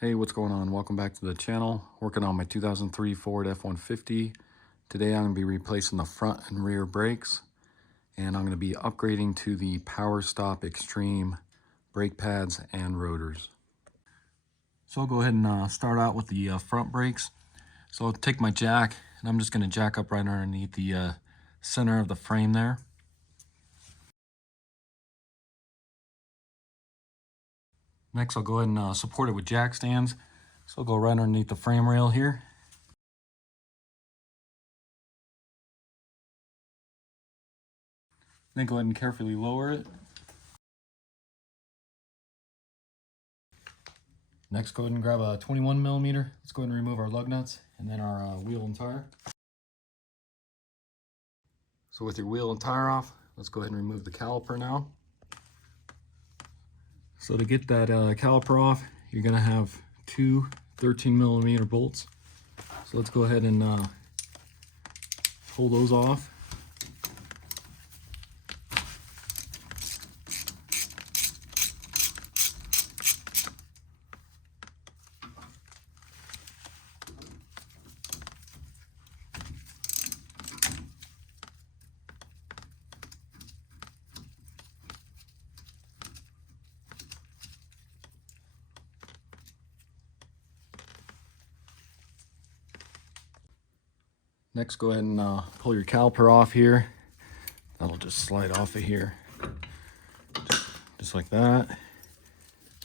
Hey, what's going on? Welcome back to the channel. Working on my 2003 Ford F-150. Today I'm going to be replacing the front and rear brakes, and I'm going to be upgrading to the Power Stop Extreme brake pads and rotors. So I'll go ahead and start out with the front brakes. So I'll take my jack, and I'm just going to jack up right underneath the center of the frame there. Next, I'll go ahead and support it with jack stands. So I'll go right underneath the frame rail here. Then go ahead and carefully lower it. Next, go ahead and grab a 21 millimeter. Let's go ahead and remove our lug nuts and then our wheel and tire. So with your wheel and tire off, let's go ahead and remove the caliper now. So to get that caliper off, you're gonna have two 13 millimeter bolts. So let's go ahead and pull those off. Next, go ahead and pull your caliper off here. That'll just slide off of here, just like that.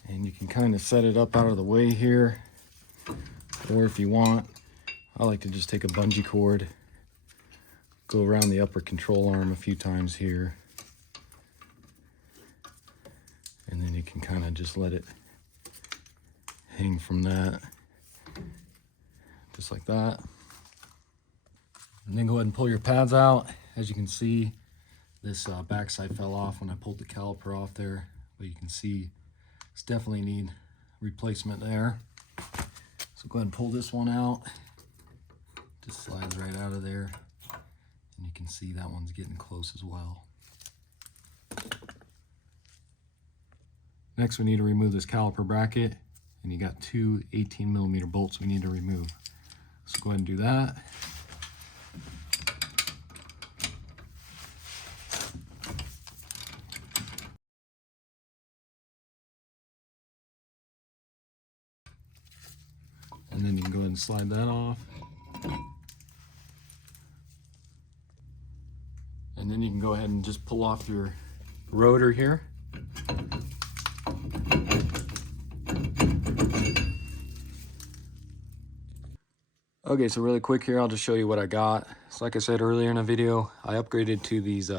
And you can kind of set it up out of the way here. Or if you want, I like to just take a bungee cord, go around the upper control arm a few times here. And then you can kind of just let it hang from that, just like that. And then go ahead and pull your pads out. As you can see, this backside fell off when I pulled the caliper off there, but you can see it's definitely need replacement there. So go ahead and pull this one out. Just slides right out of there. And you can see that one's getting close as well. Next, we need to remove this caliper bracket, and you got two 18 millimeter bolts we need to remove. So go ahead and do that. And then you can go ahead and slide that off. And then you can go ahead and just pull off your rotor here. Okay, so really quick here, I'll just show you what I got. So like I said earlier in the video, I upgraded to these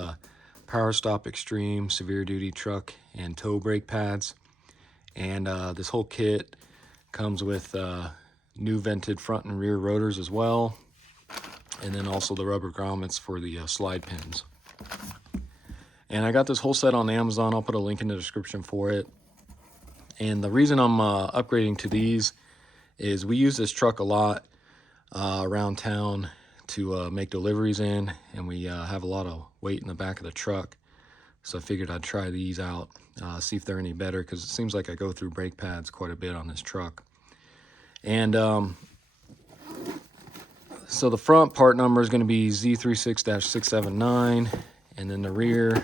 Power Stop Extreme severe duty truck and tow brake pads. And this whole kit comes with new vented front and rear rotors as well, and then also the rubber grommets for the slide pins. And I got this whole set on Amazon. I'll put a link in the description for it. And the reason I'm upgrading to these is we use this truck a lot around town to make deliveries in, and we have a lot of weight in the back of the truck. So I figured I'd try these out, see if they're any better, because it seems like I go through brake pads quite a bit on this truck. And so the front part number is going to be Z36-679, and then the rear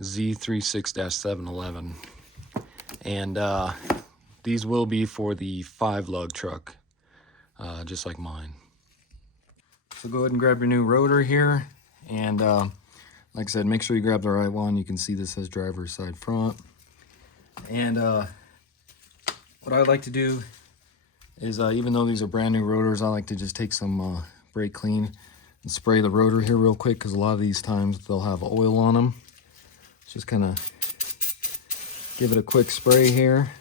Z36-711. And these will be for the 5-lug truck, just like mine. So go ahead and grab your new rotor here, and like I said, make sure you grab the right one. You can see this says driver's side front. And what I like to do is, even though these are brand new rotors, I like to just take some brake clean and spray the rotor here real quick, because a lot of these times they'll have oil on them. Just kind of give it a quick spray here.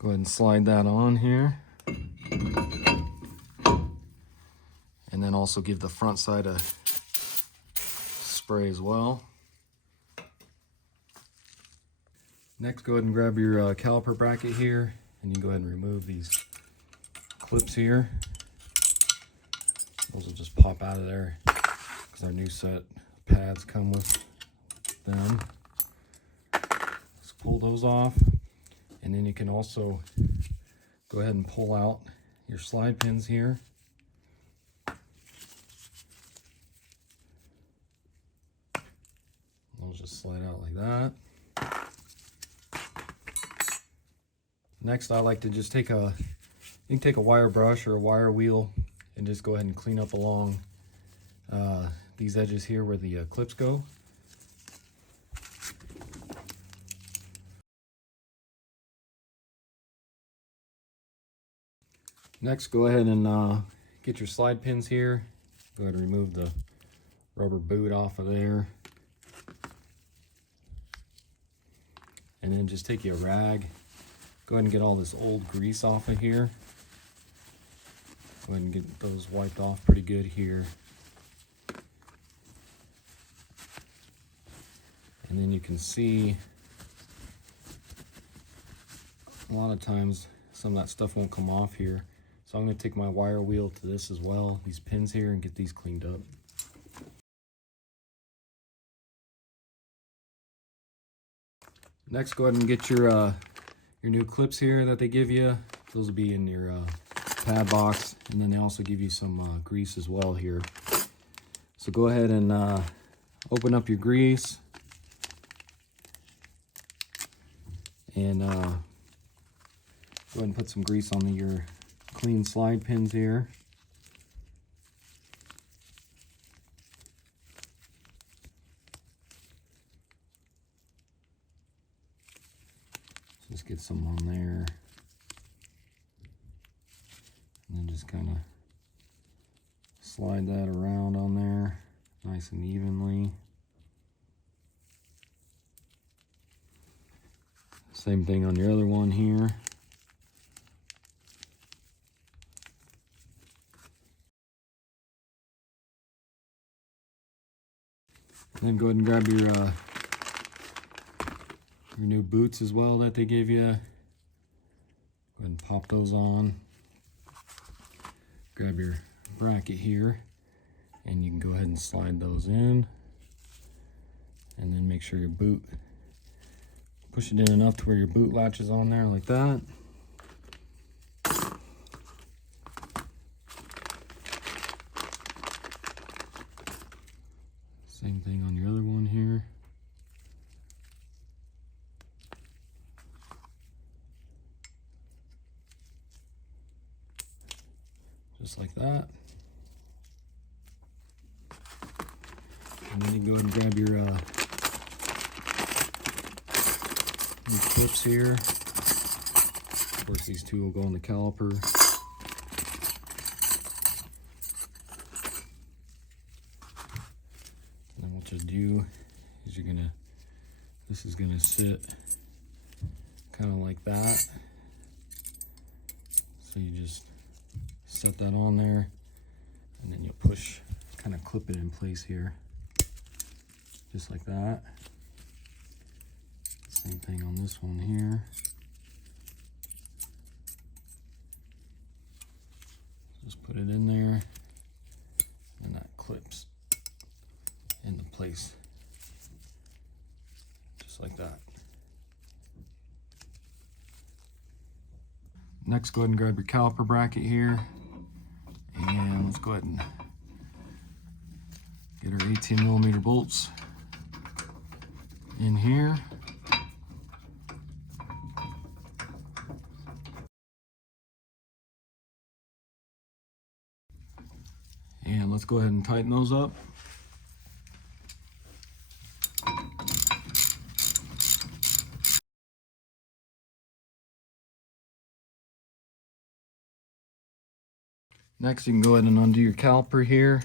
Go ahead and slide that on here. And then also give the front side a spray as well. Next, go ahead and grab your caliper bracket here, and you can go ahead and remove these clips here. Those will just pop out of there because our new set pads come with them. Let's pull those off. And then you can also go ahead and pull out your slide pins here. They'll just slide out like that. Next, I like to just take you can take a wire brush or a wire wheel and just go ahead and clean up along these edges here where the clips go. Next, go ahead and get your slide pins here. Go ahead and remove the rubber boot off of there. And then just take you a rag. Go ahead and get all this old grease off of here. Go ahead and get those wiped off pretty good here. And then you can see a lot of times some of that stuff won't come off here. So I'm going to take my wire wheel to this as well, these pins here, and get these cleaned up. Next, go ahead and get your new clips here that they give you. Those will be in your pad box, and then they also give you some grease as well here. So go ahead and open up your grease, and go ahead and put some grease on your clean slide pins here. Just get some on there, and then just kind of slide that around on there nice and evenly. Same thing on your other one here. And then go ahead and grab your new boots as well that they give you. Go ahead and pop those on. Grab your bracket here, and you can go ahead and slide those in. And then make sure your boot, push it in enough to where your boot latches on there like that. Same thing on your other one here. Just like that. And then you can go ahead and grab your clips here. Of course, these two will go on the caliper. And then what you'll do is this is gonna sit kind of like that. So you just set that on there, and then you'll kind of clip it in place here, just like that. Same thing on this one here. Just put it in there, and that clips into place, just like that. Next, go ahead and grab your caliper bracket here, and let's go ahead and get our 18mm bolts in here. And let's go ahead and tighten those up. Next, you can go ahead and undo your caliper here,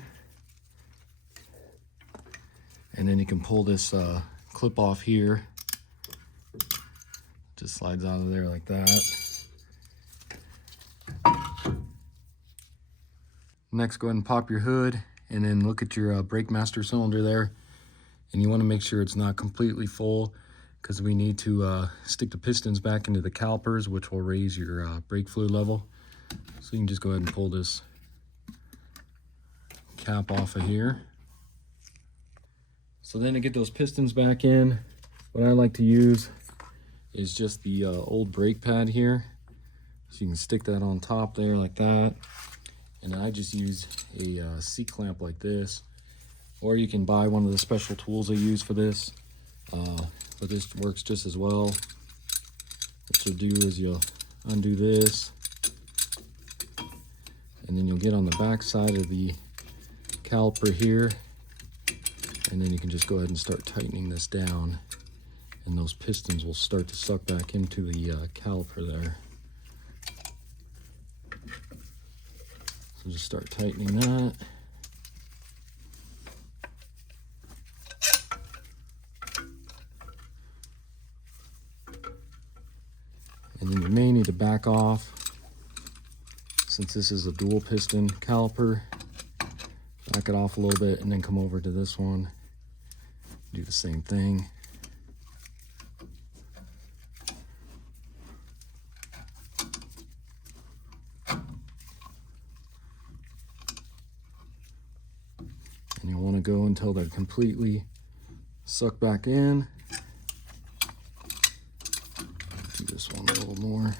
and then you can pull this clip off here. Just slides out of there like that. Next, go ahead and pop your hood, and then look at your brake master cylinder there, and you want to make sure it's not completely full, because we need to stick the pistons back into the calipers, which will raise your brake fluid level. So you can just go ahead and pull this cap off of here. So then to get those pistons back in, what I like to use is just the old brake pad here. So you can stick that on top there like that. And I just use a C-clamp like this. Or you can buy one of the special tools I use for this. But this works just as well. What you'll do is you'll undo this. And then you'll get on the back side of the caliper here. And then you can just go ahead and start tightening this down. And those pistons will start to suck back into the caliper there. So just start tightening that. And then you may need to back off, since this is a dual piston caliper. Back it off a little bit and then come over to this one. Do the same thing. And you want to go until they're completely sucked back in. Do this one a little more.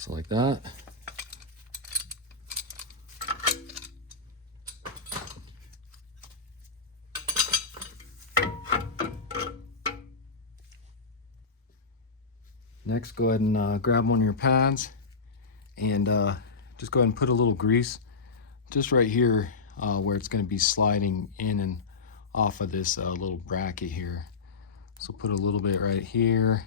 So like that. Next, go ahead and grab one of your pads and just go ahead and put a little grease just right here where it's going to be sliding in and off of this little bracket here. So put a little bit right here.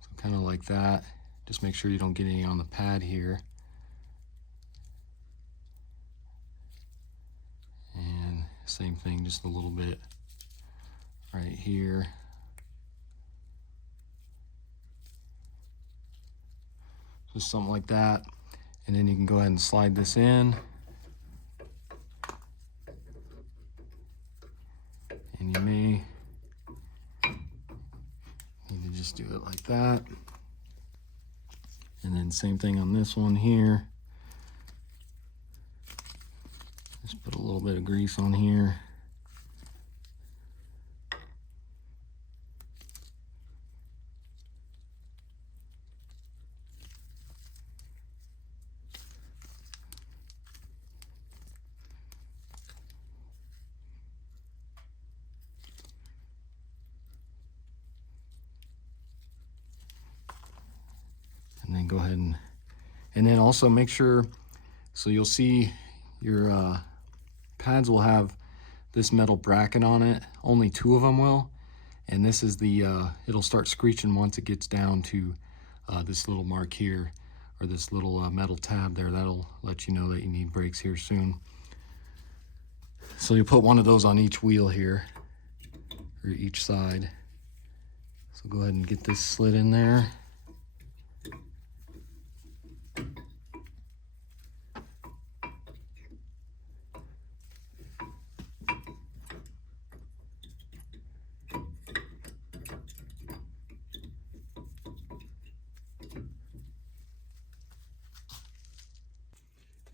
So kind of like that. Just make sure you don't get any on the pad here. And same thing, just a little bit right here. Just something like that. And then you can go ahead and slide this in. And you may need to just do it like that. And then same thing on this one here. Just put a little bit of grease on here. And then go ahead and then also make sure, so you'll see your pads will have this metal bracket on it. Only 2 of them will. And this is the, it'll start screeching once it gets down to this little mark here, or this little metal tab there. That'll let you know that you need brakes here soon. So you put one of those on each wheel here, or each side. So go ahead and get this slid in there.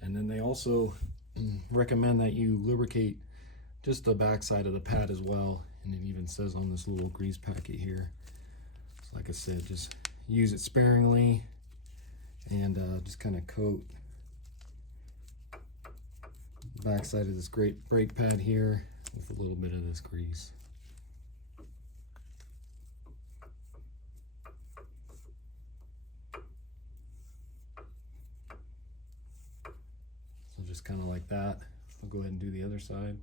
And then they also recommend that you lubricate just the back side of the pad as well. And it even says on this little grease packet here. So like I said, just use it sparingly and just kind of coat the back side of this great brake pad here with a little bit of this grease. So just kind of like that. I'll go ahead and do the other side.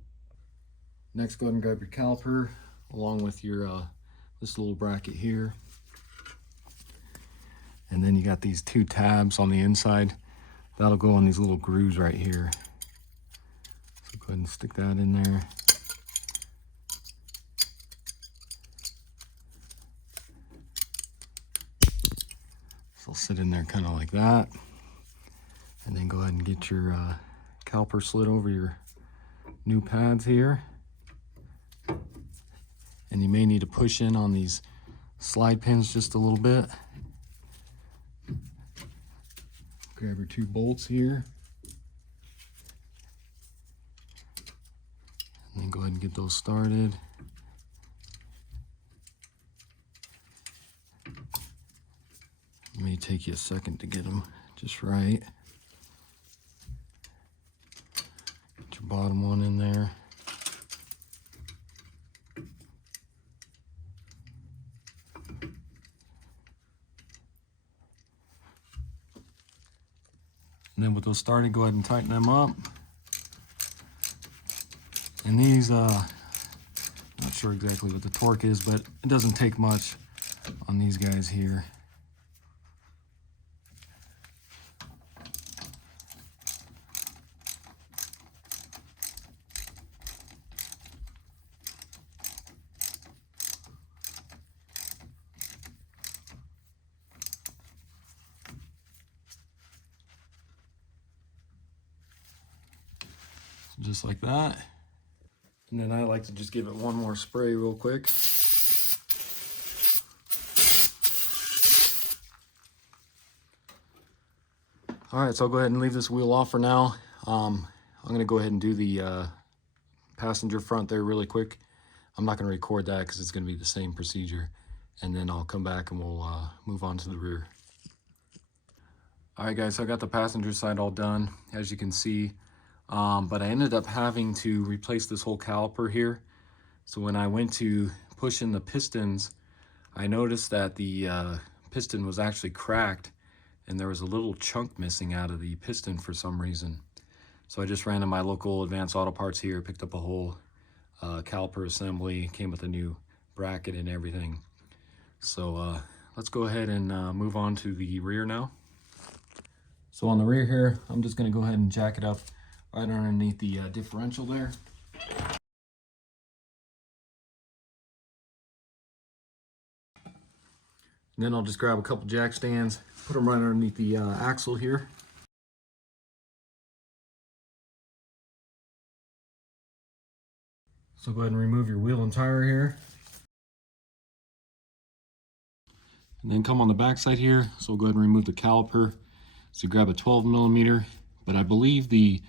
Next, go ahead and grab your caliper along with your this little bracket here. And then you got these 2 tabs on the inside. That'll go on these little grooves right here. So go ahead and stick that in there. So it'll sit in there kind of like that. And then go ahead and get your caliper slid over your new pads here. And you may need to push in on these slide pins just a little bit. Grab your 2 bolts here. go ahead and get those started. It may take you a second to get them just right. Get your bottom one in there. And then with those started, go ahead and tighten them up. And these, not sure exactly what the torque is, but it doesn't take much on these guys here. Just like that. And then I like to just give it one more spray real quick. All right, so I'll go ahead and leave this wheel off for now. I'm gonna go ahead and do the passenger front there really quick. I'm not gonna record that because it's gonna be the same procedure. And then I'll come back and we'll move on to the rear. All right guys, so I got the passenger side all done, as you can see. But I ended up having to replace this whole caliper here. So when I went to push in the pistons, I noticed that the piston was actually cracked and there was a little chunk missing out of the piston for some reason. So I just ran to my local Advanced Auto Parts here, picked up a whole caliper assembly, came with a new bracket and everything. So let's go ahead and move on to the rear now. So on the rear here, I'm just gonna go ahead and jack it up right underneath the differential there. And then I'll just grab a couple jack stands, put them right underneath the axle here. So go ahead and remove your wheel and tire here. And then come on the back side here. So we'll go ahead and remove the caliper. So grab a 12mm, but I believe the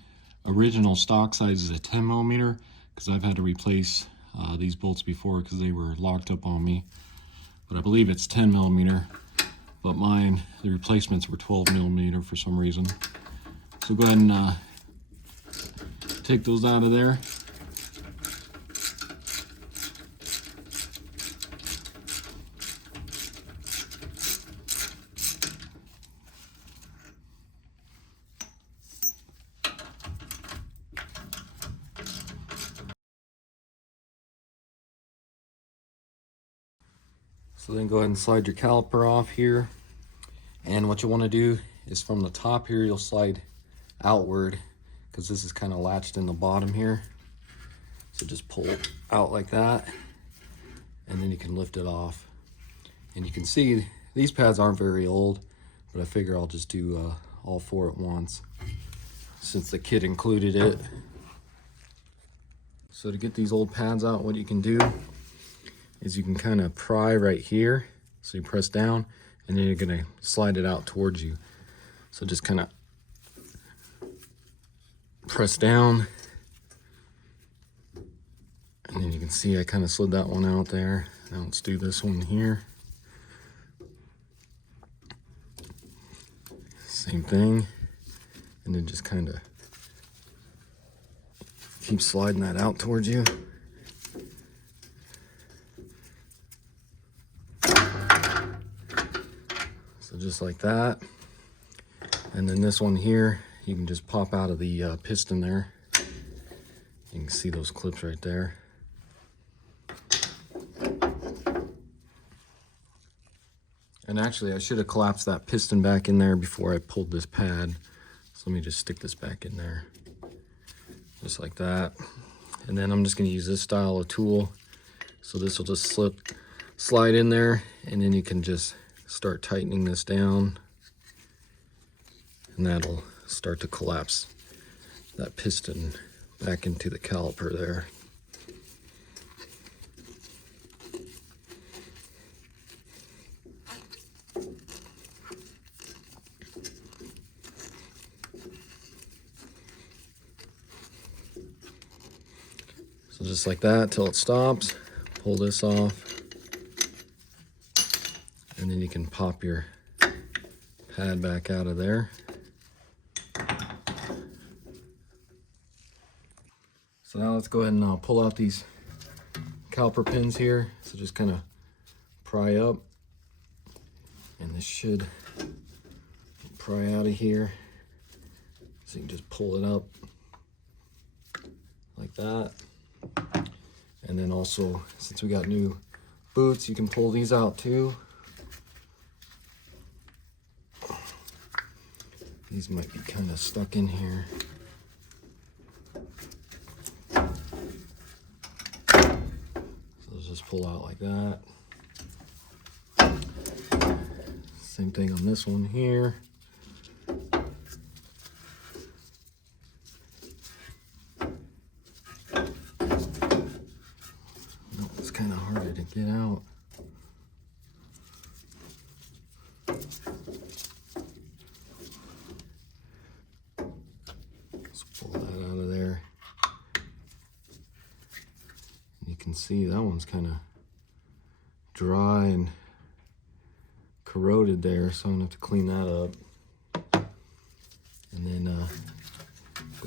original stock size is a 10mm because I've had to replace these bolts before because they were locked up on me. But I believe it's 10mm, but mine, the replacements were 12mm for some reason. So go ahead and take those out of there. So then go ahead and slide your caliper off here. And what you want to do is from the top here, you'll slide outward because this is kind of latched in the bottom here. So just pull it out like that, and then you can lift it off. And you can see these pads aren't very old, but I figure I'll just do all four at once since the kit included it. So to get these old pads out, what you can do is you can kind of pry right here. So you press down and then you're gonna slide it out towards you. So just kind of press down. And then you can see I kind of slid that one out there. Now let's do this one here. Same thing. And then just kind of keep sliding that out towards you. So just like that. And then this one here, you can just pop out of the piston there. You can see those clips right there. And actually I should have collapsed that piston back in there before I pulled this pad. So let me just stick this back in there. Just like that. And then I'm just gonna use this style of tool. So this will just slide in there, and then you can just start tightening this down. And that'll start to collapse that piston back into the caliper there. So So just like that till it stops. Pull this off. And then you can pop your pad back out of there. So now let's go ahead and pull out these caliper pins here. So just kind of pry up, and this should pry out of here. So you can just pull it up like that. And then also, since we got new boots, you can pull these out too. These might be kind of stuck in here. Just pull out like that. Same thing on this one here. No, it's kind of harder to get out. Let's pull that out of there. You can see that one's kind of dry and corroded there, so I'm gonna have to clean that up. And then go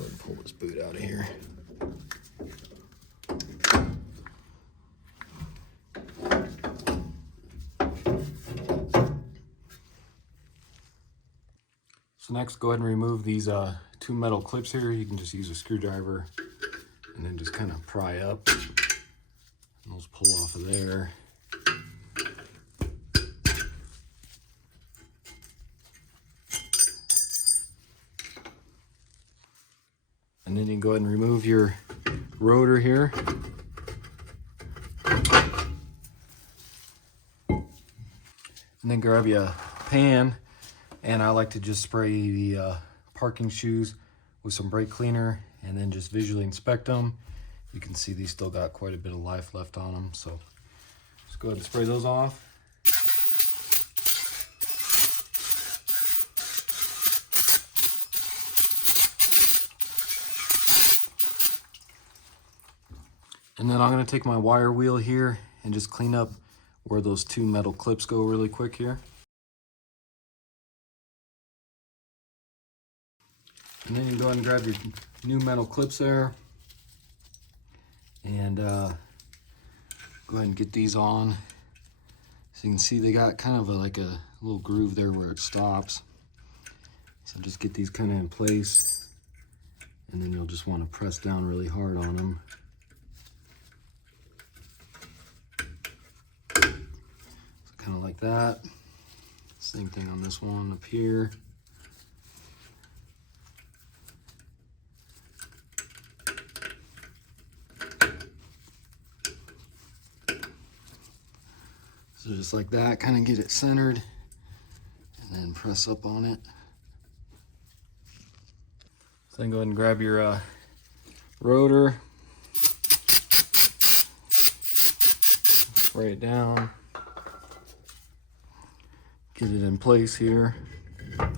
ahead and pull this boot out of here. So next, go ahead and remove these two metal clips here. You can just use a screwdriver and then just kind of pry up. And those pull off of there. And then you can go ahead and remove your rotor here. And then grab you a pan, and I like to just spray the parking shoes with some brake cleaner and then just visually inspect them. You can see these still got quite a bit of life left on them, so just go ahead and spray those off. And then I'm going to take my wire wheel here and just clean up where those two metal clips go really quick here. And then you can go ahead and grab your new metal clips there. And go ahead and get these on. So you can see they got kind of like a little groove there where it stops. So just get these kind of in place. And then you'll just want to press down really hard on them. Kind of like that. Same thing on this one up here. So just like that, kind of get it centered and then press up on it. So then go ahead and grab your rotor, spray it down. Get it in place here. And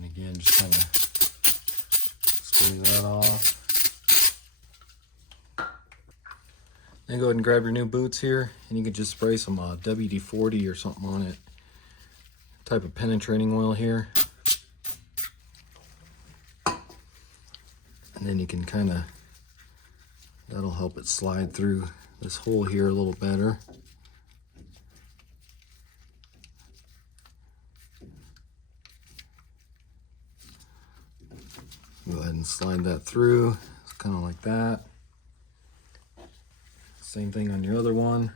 again, just kind of squeeze that off. Then go ahead and grab your new boots here, and you can just spray some WD-40 or something on it. Type of penetrating oil here. And then you can kind of, that'll help it slide through this hole here a little better. Go ahead and slide that through. It's kind of like that. Same thing on your other one.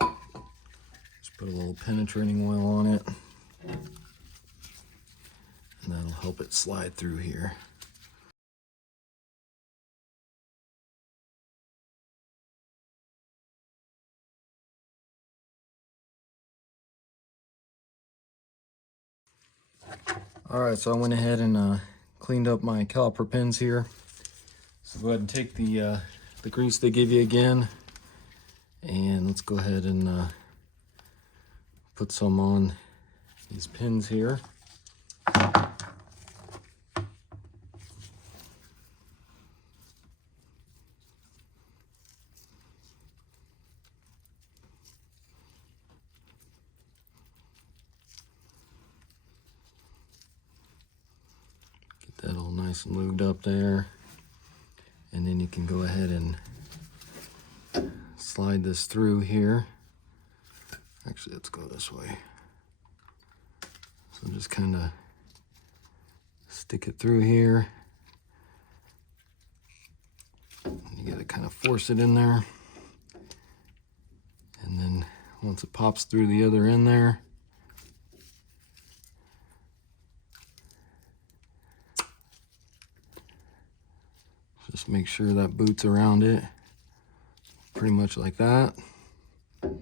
Just put a little penetrating oil on it. And that'll help it slide through here. Alright, so I went ahead and cleaned up my caliper pins here. So go ahead and take the grease they give you again, and let's go ahead and put some on these pins here. nice and lubed up there. And then you can go ahead and slide this through here. Actually, let's go this way. So just kind of stick it through here. You gotta kind of force it in there. And then once it pops through the other end there, just make sure that boots around it, pretty much like that. And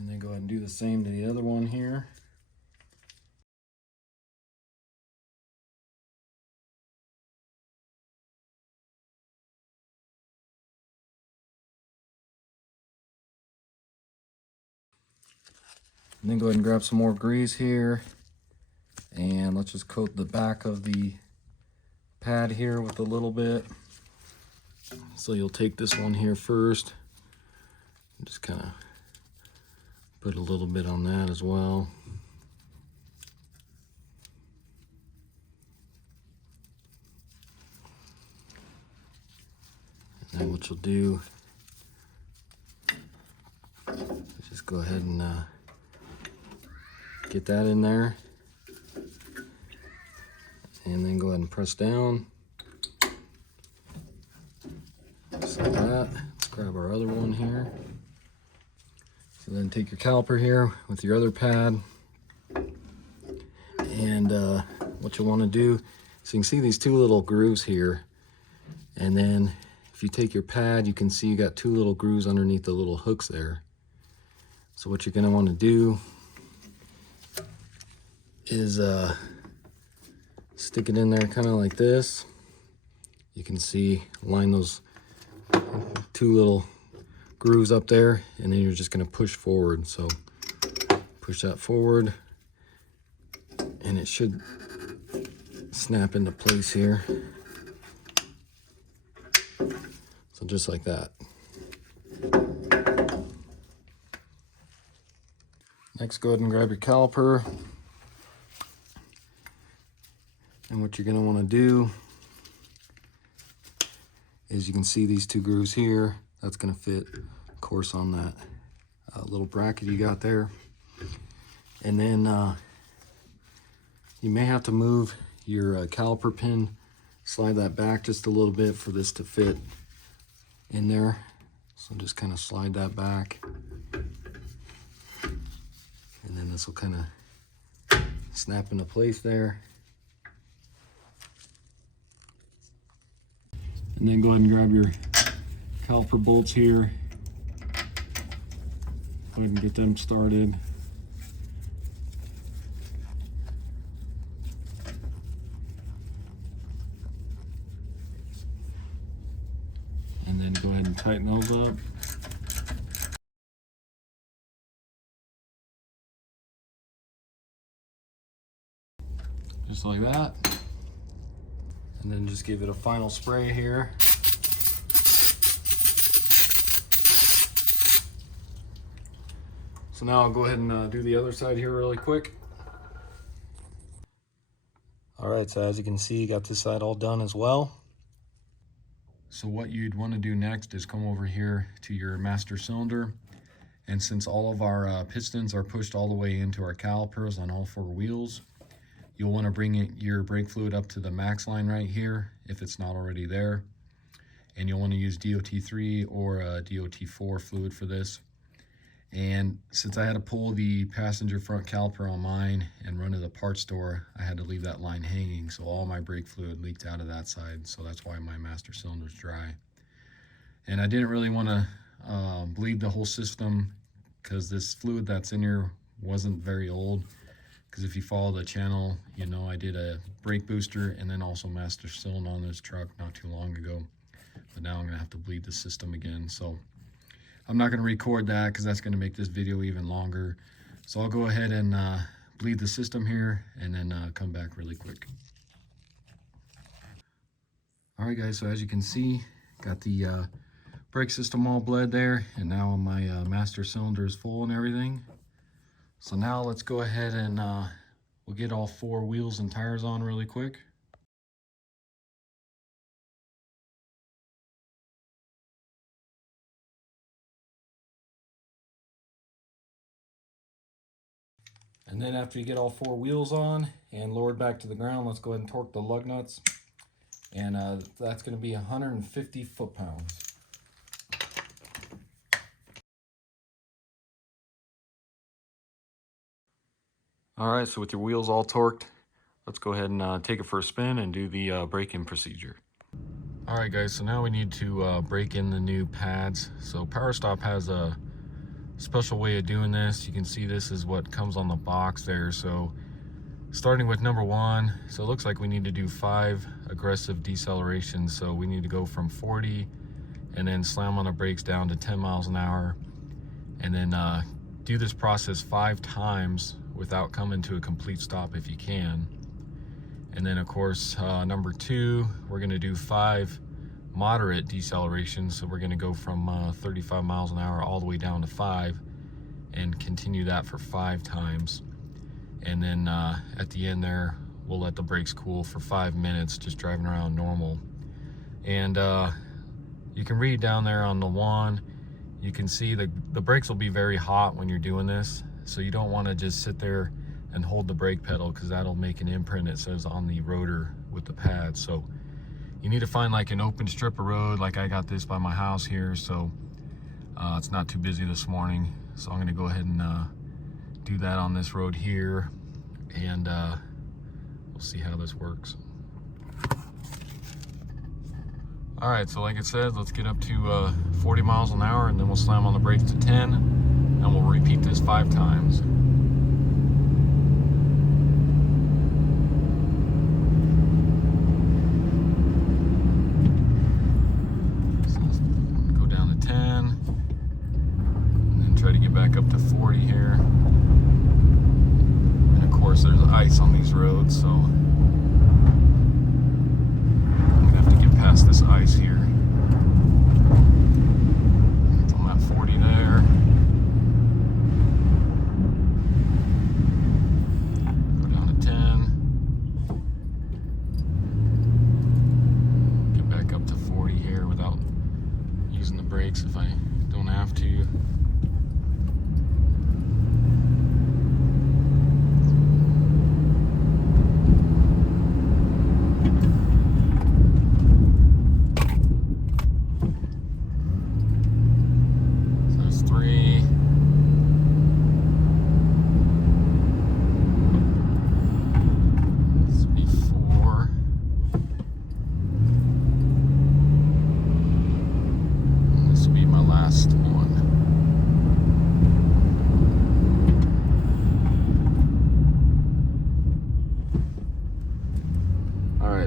then go ahead and do the same to the other one here. And then go ahead and grab some more grease here. And let's just coat the back of the pad here with a little bit. So you'll take this one here first. And just kind of put a little bit on that as well. And then what you'll do is just go ahead and get that in there. And then go ahead and press down. Just like that. Let's grab our other one here. So then take your caliper here with your other pad. And what you'll want to do, so you can see these two little grooves here. And then if you take your pad, you can see you got two little grooves underneath the little hooks there. So what you're going to want to do is stick it in there kind of like this. You can see, line those two little grooves up there, and then you're just going to push forward. So push that forward, and it should snap into place here. So just like that. Next, go ahead and grab your caliper. And what you're going to want to do is, you can see these two grooves here. That's going to fit, of course, on that little bracket you got there. And then you may have to move your caliper pin, slide that back just a little bit for this to fit in there. So just kind of slide that back. And then this will kind of snap into place there. And then go ahead and grab your caliper bolts here. Go ahead and get them started. And then go ahead and tighten those up. Just like that. And then just give it a final spray here. So now I'll go ahead and do the other side here really quick. All right, so as you can see, got this side all done as well. So what you'd want to do next is come over here to your master cylinder. And since all of our pistons are pushed all the way into our calipers on all four wheels, you'll want to bring your brake fluid up to the max line right here, if it's not already there. And you'll want to use DOT3 or DOT4 fluid for this. And since I had to pull the passenger front caliper on mine and run to the parts store, I had to leave that line hanging. So all my brake fluid leaked out of that side. So that's why my master cylinder is dry. And I didn't really want to bleed the whole system, because this fluid that's in here wasn't very old. Because if you follow the channel, you know I did a brake booster and then also master cylinder on this truck not too long ago. But now I'm going to have to bleed the system again. So I'm not going to record that because that's going to make this video even longer. So I'll go ahead and bleed the system here and then come back really quick. All right, guys, so as you can see, got the brake system all bled there, and now my master cylinder is full and everything. So now let's go ahead and We'll get all 4 wheels and tires on really quick. And then after you get all 4 wheels on and lowered back to the ground, let's go ahead and torque the lug nuts. And that's going to be 150 foot-pounds. All right, so with your wheels all torqued, let's go ahead and take it for a spin and do the brake-in procedure. All right, guys, so now we need to break in the new pads. So PowerStop has a special way of doing this. You can see this is what comes on the box there. So starting with number 1, so it looks like we need to do 5 aggressive decelerations. So we need to go from 40 and then slam on the brakes down to 10 miles an hour, and then do this process 5 times without coming to a complete stop if you can. And then of course, number 2, we're going to do 5 moderate decelerations. So we're going to go from 35 miles an hour all the way down to 5 and continue that for 5 times. And then at the end there, we'll let the brakes cool for 5 minutes, just driving around normal. And you can read down there on the 1, you can see the brakes will be very hot when you're doing this. So you don't want to just sit there and hold the brake pedal, because that'll make an imprint, it says, on the rotor with the pad. So you need to find like an open strip of road. Like I got this by my house here, so it's not too busy this morning. So I'm going to go ahead and do that on this road here, and we'll see how this works. All right, so like it says, let's get up to 40 miles an hour, and then we'll slam on the brakes to 10, and we'll repeat this 5 times. So let's go down to 10, and then try to get back up to 40 here. And of course, there's ice on these roads, so past this ice here. It's on that 40 there. Go down to 10. Get back up to 40 here without using the brakes if I don't have to.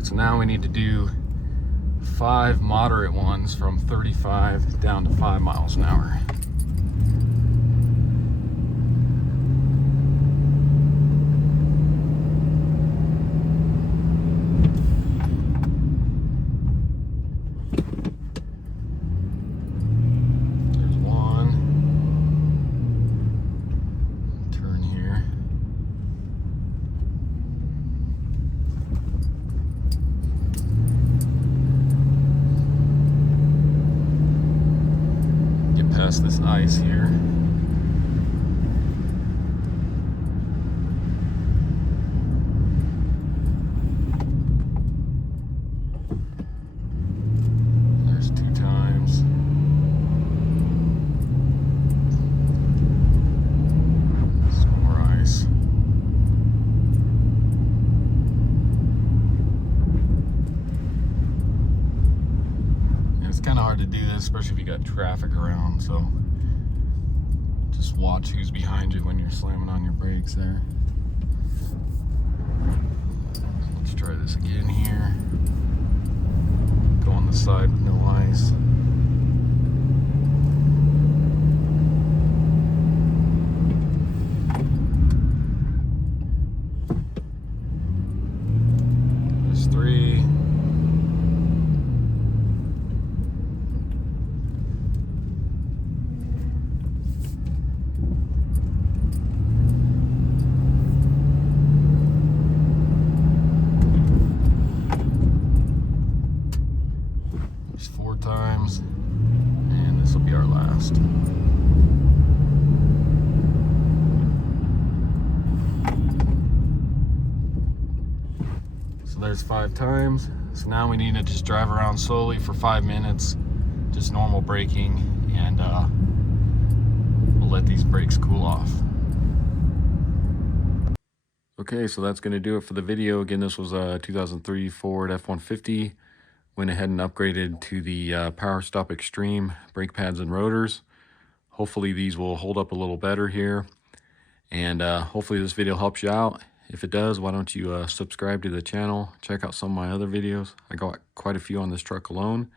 So now we need to do 5 moderate ones from 35 down to 5 miles an hour. There's 1. Turn here. Past this ice here. There's 2 times. Some more ice. It's kind of hard to do this, especially if you got traffic around, so just watch who's behind you when you're slamming on your brakes there. Let's try this again here. Go on the side with no ice. There's 3. tires 5 times. So now we need to just drive around slowly for 5 minutes, just normal braking, and we'll let these brakes cool off. Okay, so that's going to do it for the video. Again, this was a 2003 Ford F-150. Went ahead and upgraded to the Power Stop Extreme brake pads and rotors. Hopefully these will hold up a little better here. And hopefully this video helps you out. If it does, why don't you subscribe to the channel, check out some of my other videos. I got quite a few on this truck alone.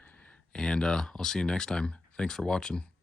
And I'll see you next time. Thanks for watching.